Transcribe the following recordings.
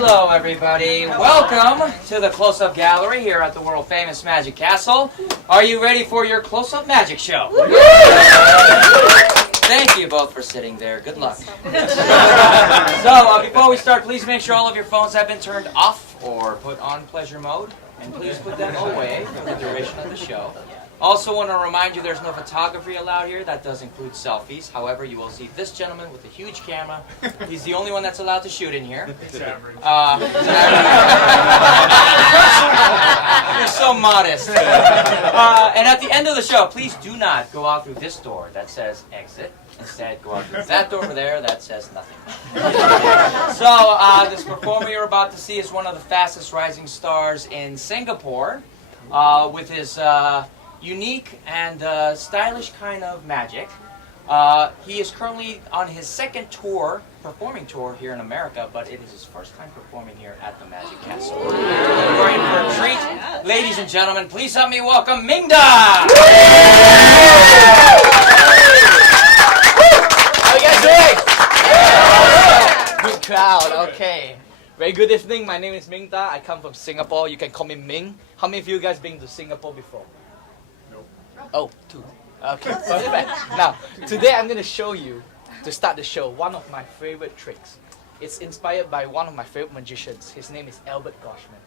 Hello, everybody. Welcome to the Close-Up Gallery here at the world-famous Magic Castle. Are you ready for your close-up magic show? Thank you both for sitting there. Good luck. So, before we start, please make sure all of your phones have been turned off or put on pleasure mode. And please put them away for the duration of the show. Also want to remind you there's no photography allowed here. That does include selfies. However, you will see this gentleman with a huge camera. He's the only one that's allowed to shoot in here. It's average. You're so modest. And at the end of the show, please do not go out through this door that says exit. Instead, go out through that door over there that says nothing. So, this performer you're about to see is one of the fastest rising stars in Singapore with his unique and stylish kind of magic. He is currently on his second performing tour here in America, but it is his first time performing here at the Magic Castle. We're in for a treat. Ladies and gentlemen, please help me welcome Mingda! How you guys doing? Good crowd, okay. Very good evening, my name is Mingda. I come from Singapore. You can call me Ming. How many of you guys been to Singapore before? Oh, two. Okay, perfect. Now, today I'm going to show you, to start the show, one of my favorite tricks. It's inspired by one of my favorite magicians. His name is Albert Goshman.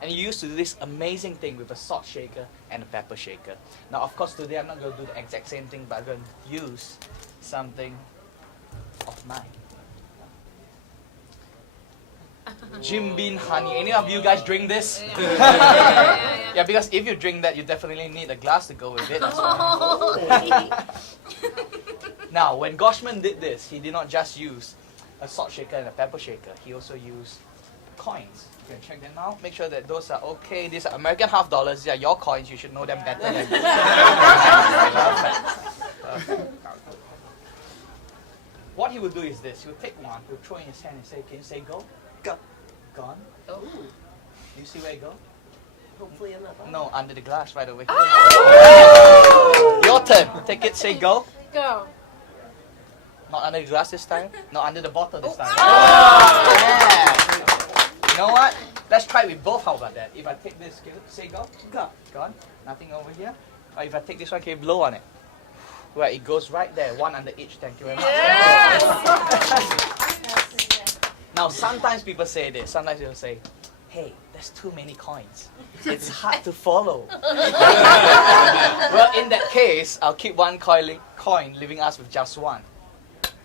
And he used to do this amazing thing with a salt shaker and a pepper shaker. Now, of course, today I'm not going to do the exact same thing, but I'm going to use something of mine. Jim Beam honey. Any of you guys drink this? Yeah, because if you drink that, you definitely need a glass to go with it. That's why. Now, when Goshman did this, he did not just use a salt shaker and a pepper shaker. He also used coins. You can check them out. Make sure that those are okay. These are American half dollars. These are your coins. You should know them better than me. What he would do is this. He would take one, he would throw it in his hand and say, can you say go? Go. Gone. Oh. Do you see where it go? Hopefully another. No, under the glass right over here. Oh! Your turn. Take it, say go. Go. Not under the glass this time. Not under the bottle this time. Oh! Yeah. You know what? Let's try it with both. How about that? If I take this, can you say go? Go. Gone. Nothing over here. Or if I take this one, can you blow on it? Right, it goes right there. One under each. Thank you very much. Yes. Now, sometimes people say this. Sometimes they'll say, hey, there's too many coins. It's hard to follow. Well, in that case, I'll keep one coin, leaving us with just one.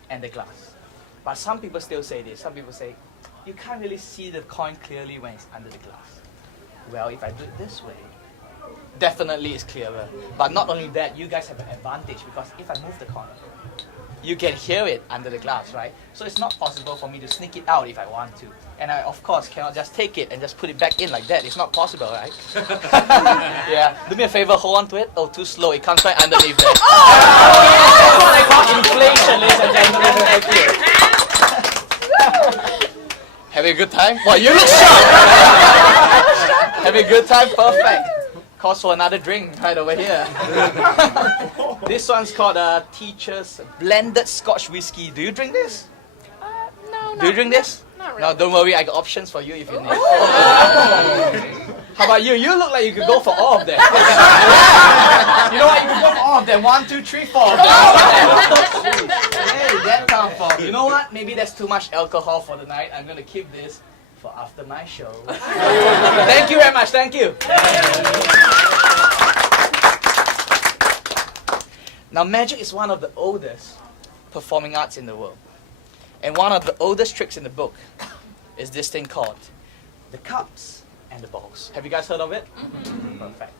And the glass. But some people still say this. Some people say, you can't really see the coin clearly when it's under the glass. Well, if I do it this way, definitely it's clearer. But not only that, you guys have an advantage because if I move the coin, you can hear it under the glass, right? So it's not possible for me to sneak it out if I want to. And I, of course, cannot just take it and just put it back in like that. It's not possible, right? Yeah. Do me a favor, hold on to it. Oh, too slow. It comes right underneath there. That's what I call inflation, ladies and gentlemen. Thank you. Having a good time? Well, you look sharp. Having a good time? Perfect. Calls for another drink right over here. This one's called Teacher's Blended Scotch Whiskey. Do you drink this? No, Do you drink this? Not really. No, don't worry. I got options for you if you need. How about you? You look like you could go for all of them. You know what? You could go for all of them. 1, 2, 3, 4. Hey, that counts for. You know what? Maybe that's too much alcohol for the night. I'm going to keep this for after my show. Thank you very much. Thank you. Now, magic is one of the oldest performing arts in the world. And one of the oldest tricks in the book is this thing called the cups and the balls. Have you guys heard of it? Mm-hmm. Perfect.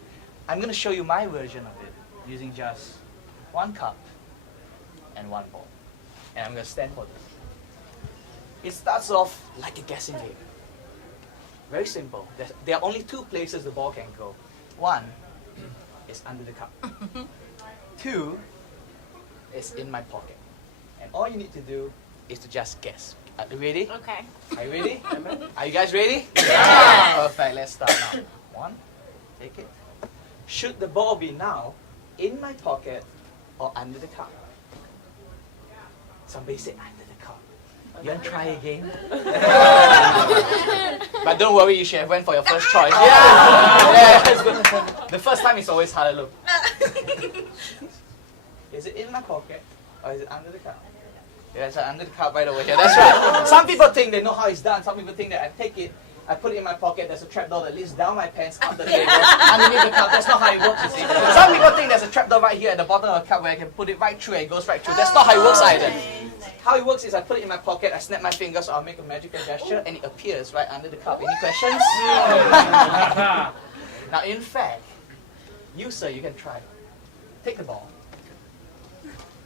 I'm going to show you my version of it using just one cup and one ball. And I'm going to stand for this. It starts off like a guessing game. Very simple. There are only two places the ball can go. One is under the cup. Two is in my pocket. And all you need to do is to just guess. Are you ready? Okay. Are you ready? Are you guys ready? Yeah! Perfect. Let's start now. One. Take it. Should the ball be now in my pocket or under the cup? Somebody said under the cup. You want to try again? But don't worry, you should have went for your first choice. Yeah, it's good. The first time is always harder. Look. Is it in my pocket or is it under the cup? Yeah, it's under the cup right over here. That's right. Some people think they know how it's done. Some people think that I take it, I put it in my pocket, there's a trapdoor that leads down my pants, up the table, underneath the cup. That's not how it works, you see. Some people think there's a trapdoor right here at the bottom of the cup where I can put it right through and it goes right through. That's not how it works either. How it works is I put it in my pocket, I snap my fingers, or I'll make a magical gesture, and it appears right under the cup. Any questions? Now, in fact, you, sir, you can try. Take the ball,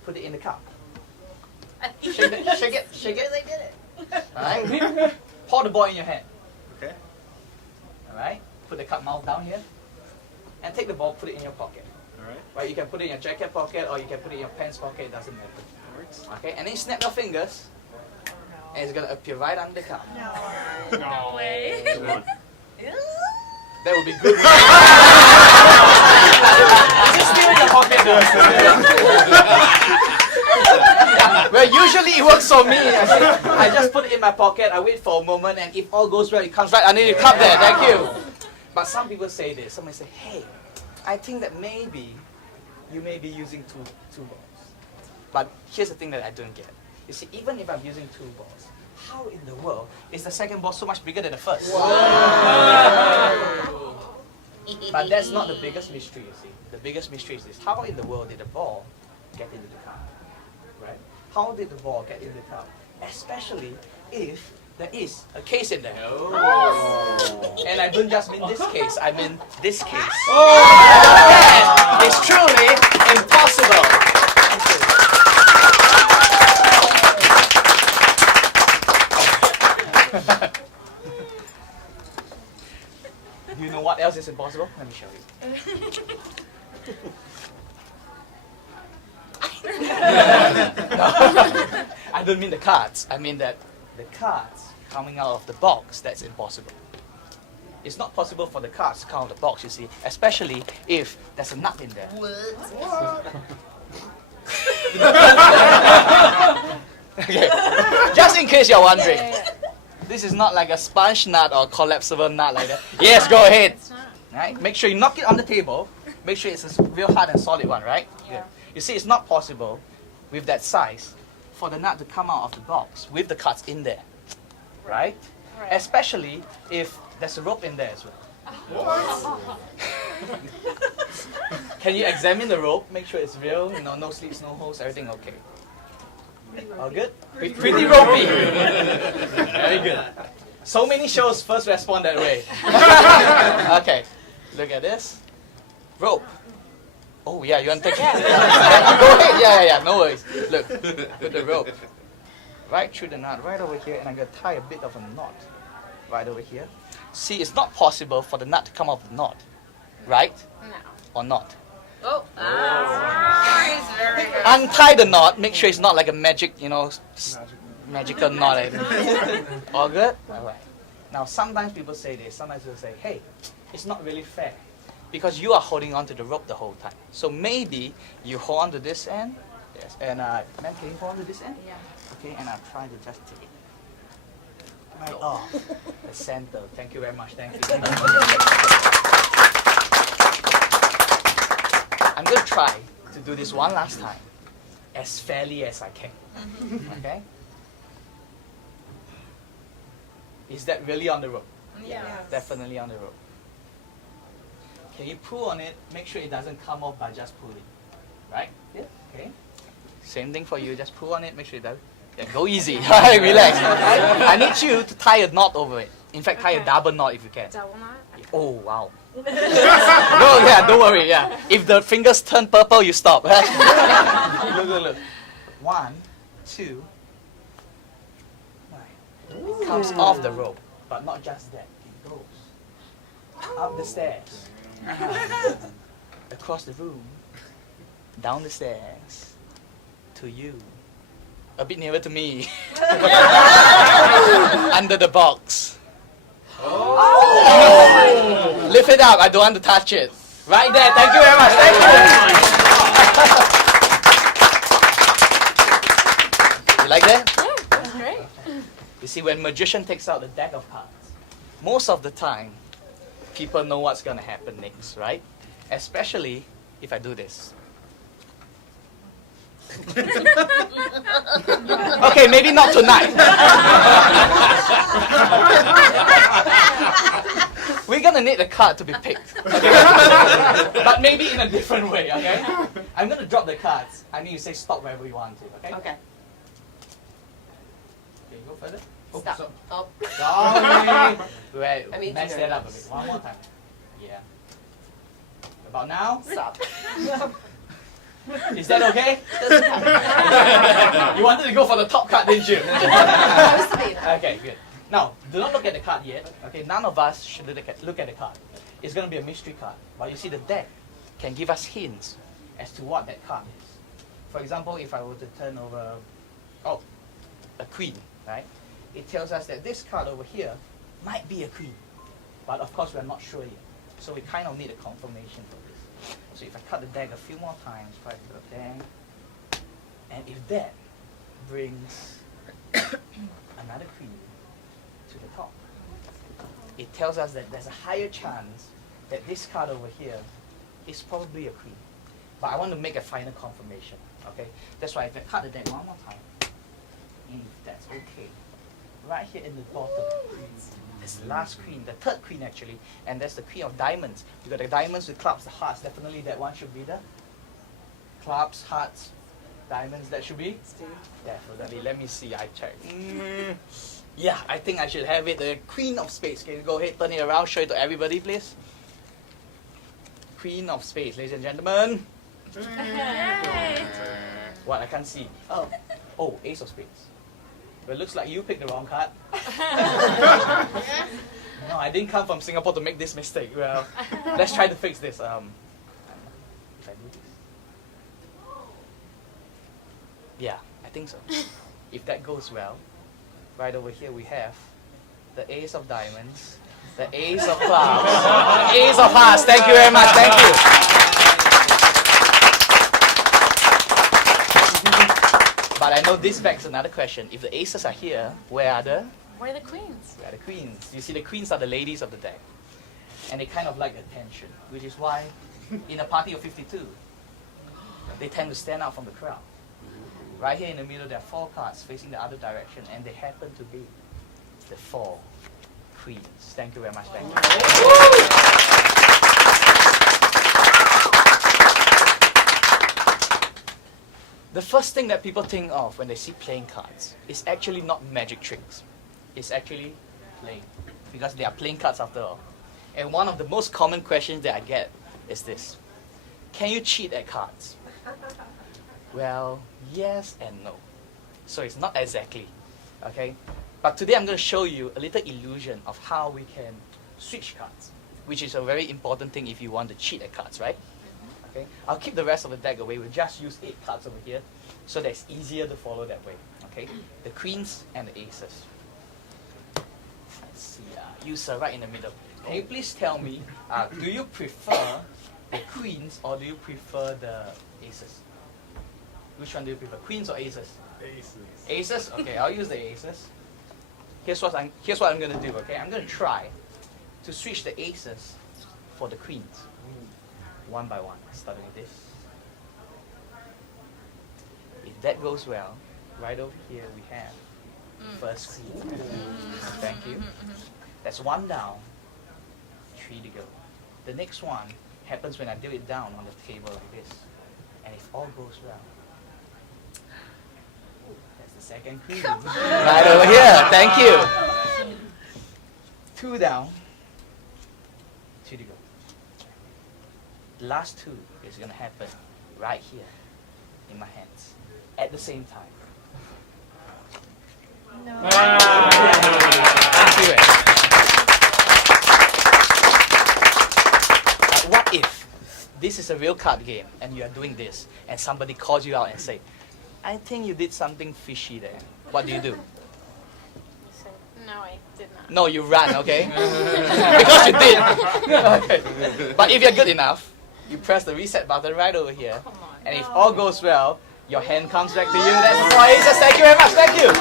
put it in the cup. Shake it, shake it, shake it. Really did it. Alright? Pour the ball in your hand. Okay. Alright? Put the cup mouth down here. And take the ball, put it in your pocket. Alright. Right? You can put it in your jacket pocket or you can put it in your pants pocket, it doesn't matter. Works. Okay? And then you snap your fingers. And it's gonna appear right under the cup. No way. Come on. That would be good. It's still in your pocket though. Well, usually it works for me. I just put it in my pocket, I wait for a moment, and if all goes well, it comes right underneath the cup there. Thank you. But some people say this. Someone say, hey, I think that maybe you may be using two balls. But here's the thing that I don't get. You see, even if I'm using two balls, how in the world is the second ball so much bigger than the first? But that's not the biggest mystery, you see. The biggest mystery is this. How in the world did the ball get into the cup? Right? How did the ball get in the cup? Especially if there is a case in there. And I don't just mean this case, I mean this case. It's truly impossible. Do you know what else is impossible? Let me show you. I don't mean the cards. I mean that the cards coming out of the box, that's impossible. It's not possible for the cards to come out of the box, you see, especially if there's a nut in there. Okay, just in case you're wondering. This is not like a sponge nut or collapsible nut like that. Yes, go ahead. Right? Make sure you knock it on the table. Make sure it's a real hard and solid one, right? Yeah. You see, it's not possible with that size for the nut to come out of the box with the cards in there, right? Right. Especially if there's a rope in there as well. Can you examine the rope? Make sure it's real, you know, no slips, no holes, everything okay. All good? Pretty ropey. Very good. So many shows first respond that way. Okay, look at this. Rope. Oh yeah, you want to take it? Go ahead, yeah, no worries. Look, with the rope. Right through the knot, right over here, and I'm going to tie a bit of a knot right over here. See, it's not possible for the nut to come out of the knot, right? No. Or not? Oh. He's very good. Untie the knot, make sure it's not like a magic, you know, magical knot. All good? Alright. Now, sometimes people say this. Sometimes people say, hey, it's not really fair because you are holding on to the rope the whole time. So maybe you hold on to this end. Yes. And, ma'am, can you hold on to this end? Yeah. Okay, and I'll try to just take it right off the center. Thank you very much. Thank you. I'm going to try to do this one last time as fairly as I can. Okay? Is that really on the rope? Yeah. Definitely on the rope. Can you pull on it? Make sure it doesn't come off by just pulling. Right? Yeah. Okay. Same thing for you. Just pull on it. Make sure it does. Yeah, go easy. Relax. I need you to tie a knot over it. In fact, tie a double knot if you can. Double knot? Oh, wow. No, yeah, don't worry, yeah. If the fingers turn purple, you stop. Look. 1, 2. It comes off the rope, but not just that. It goes up the stairs, across the room, down the stairs, to you. A bit nearer to me. Under the box. Lift it up. I don't want to touch it. Right there. Thank you very much. Thank you. You like that? Yeah, that's great. You see, when magician takes out the deck of cards, most of the time, people know what's going to happen next, right? Especially if I do this. Okay, maybe not tonight. We're gonna need a card to be picked, okay? But maybe in a different way, okay? I'm gonna drop the cards. I mean, you say stop wherever you want to, okay? Okay. Okay, go further. Oh, Stop. so- Oh. Sorry. Wait, I mean, mess that up a bit. One more time. Yeah. About now? Stop. Is that okay? You wanted to go for the top card, didn't you? Supposed to be. Okay, good. Now, do not look at the card yet. Okay, none of us should look at the card. It's going to be a mystery card. But you see, the deck can give us hints as to what that card is. For example, if I were to turn over, a queen, right? It tells us that this card over here might be a queen. But of course, we're not sure yet. So we kind of need a confirmation for this. So if I cut the deck a few more times, try to go down, and if that brings another queen to the top, it tells us that there's a higher chance that this card over here is probably a queen. But I want to make a final confirmation, okay? That's why if I cut the deck one more time, and if that's okay, right here in the bottom, is the last queen, the third queen actually, and that's the queen of diamonds. You got the diamonds with clubs, the hearts, definitely that one should be the clubs, hearts, diamonds, that should be? Definitely, let me see, I check. Yeah, I think I should have it, the queen of spades. Can you go ahead, turn it around, show it to everybody please? Queen of spades, ladies and gentlemen. What, I can't see. Oh, ace of spades. But it looks like you picked the wrong card. No, I didn't come from Singapore to make this mistake. Well, let's try to fix this. If I do this. Yeah, I think so. If that goes well, right over here we have the ace of diamonds, the ace of clubs, the ace of hearts. Thank you very much. Thank you. But I know this begs another question. If the aces are here, where are the queens? Where are the queens? You see, the queens are the ladies of the deck. And they kind of like attention, which is why in a party of 52, they tend to stand out from the crowd. Right here in the middle, there are 4 cards facing the other direction, and they happen to be the 4 queens. Thank you very much. Thank you. The first thing that people think of when they see playing cards is actually not magic tricks. It's actually playing, because they are playing cards after all. And one of the most common questions that I get is this: can you cheat at cards? Well, yes and no. So it's not exactly, okay? But today I'm going to show you a little illusion of how we can switch cards, which is a very important thing if you want to cheat at cards, right? Okay. I'll keep the rest of the deck away. We'll just use 8 cards over here, so that it's easier to follow that way. Okay, the queens and the aces. Let's see. You sir, right in the middle. Can you please tell me, do you prefer the queens or do you prefer the aces? Which one do you prefer, queens or aces? Aces. Aces. Okay, I'll use the aces. Here's what I'm gonna do. Okay, I'm gonna try to switch the aces for the queens. One by one, starting with this. If that goes well, right over here we have first queen. Thank you. That's 1 down, 3 to go. The next one happens when I do it down on the table like this. And if all goes well, that's the second queen. Right over here, thank you. 2 down, 2 to go. The last 2 is going to happen right here in my hands at the same time. No. Thank you. What if this is a real card game and you are doing this and somebody calls you out and say, I think you did something fishy there. What do you do? No, I did not. No, you run, okay? Because you did. Okay. But if you're good enough, you press the reset button right over here. Come on. And if all goes well, your hand comes back to you. That's the aces. Thank you very much. Thank you.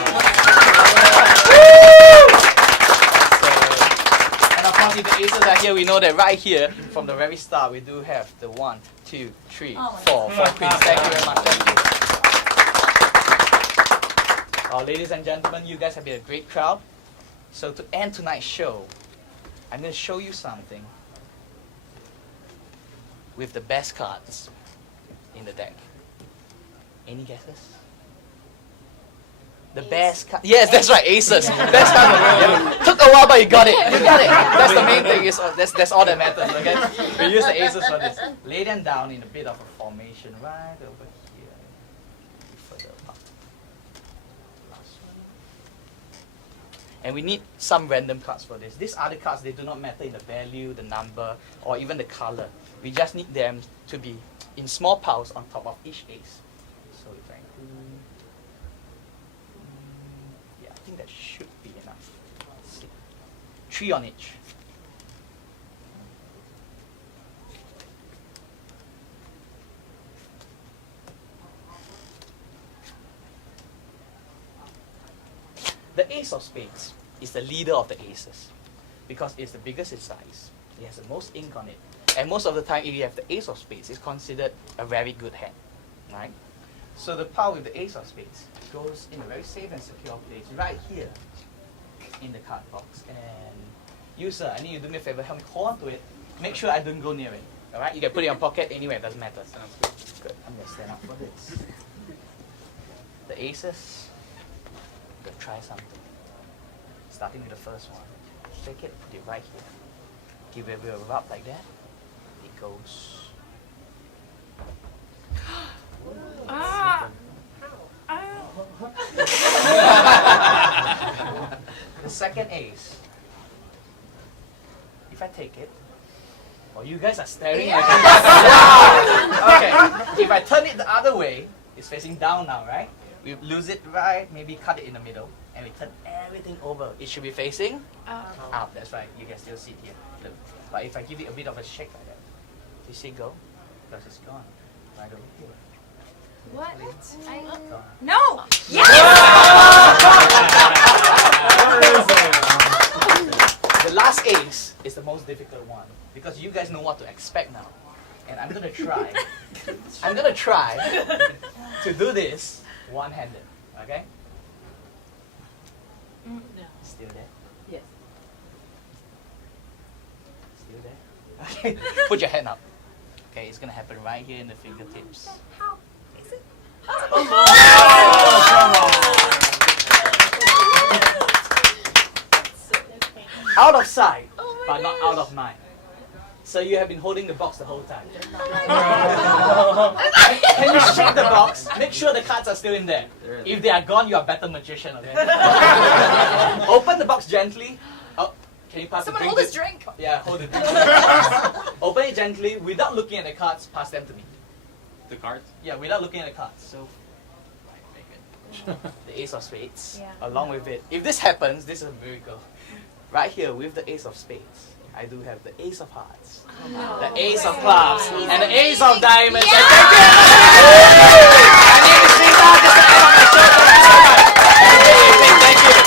if the aces are here, we know that right here, from the very start, we do have the 1, 2, 3, 4 queens. Thank you very much. Thank you. Ladies and gentlemen, you guys have been a great crowd. So to end tonight's show, I'm going to show you something with the best cards in the deck. Any guesses? The best card. Yes, that's right, aces. Best card in the world. Yeah. Took a while, but you got it. You got it. That's the main thing. That's all that matters. Okay. We use the aces for this. Lay them down in a bit of a formation right over here. Further apart. Last one. And we need some random cards for this. These other cards, they do not matter in the value, the number, or even the color. We just need them to be in small piles on top of each ace. So if I do, yeah, I think that should be enough. Let's see. 3 on each. The ace of spades is the leader of the aces because it's the biggest in size. It has the most ink on it. And most of the time, if you have the ace of spades, it's considered a very good hand, right? So the pile with the ace of spades goes in a very safe and secure place right here in the card box. And you, sir, I need you to do me a favor, help me hold on to it. Make sure I don't go near it, all right? You can put it in your pocket anywhere, it doesn't matter. Sounds good. Good. I'm going to stand up for this. The aces, I'm going to try something. Starting with the first one. Take it, put it right here. Give it a bit of a rub like that. It goes. The second ace. If I take it, oh, you guys are staring at me. Okay. If I turn it the other way, it's facing down now, right? We lose it right, maybe cut it in the middle, and we turn everything over. It should be facing up. That's right. You can still see it here. Look. But if I give it a bit of a shake like that, you see it go? Because it's gone. Right over here. What? Gone. No! The last ace is the most difficult one because you guys know what to expect now. And I'm gonna try. I'm gonna try to do this one-handed. Okay? No. Still there? Yes. Still there? Okay. Put your hand up. Okay, it's gonna happen right here in the fingertips. How is it? Out of sight, Oh my but not out of mind. So you have been holding the box the whole time. Can you shake the box? Make sure the cards are still in there. If they are gone, you are a better magician, okay? Open the box gently. Oh, can you pass Someone the hold drink? his drink. Yeah, hold it. Open it gently without looking at the cards. Pass them to me. The cards? Yeah, without looking at the cards. So, right, very good. The ace of spades, Yeah. along with it. If this happens, this is a miracle. Right here with the ace of spades, I do have the ace of hearts, the ace of clubs, and the ace of diamonds. Yeah. And thank you! My name is Mingda. This is the end of my show. Thank you so much.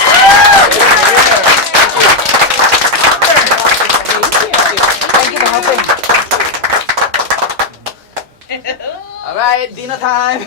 Thank you for helping. All right, dinner time.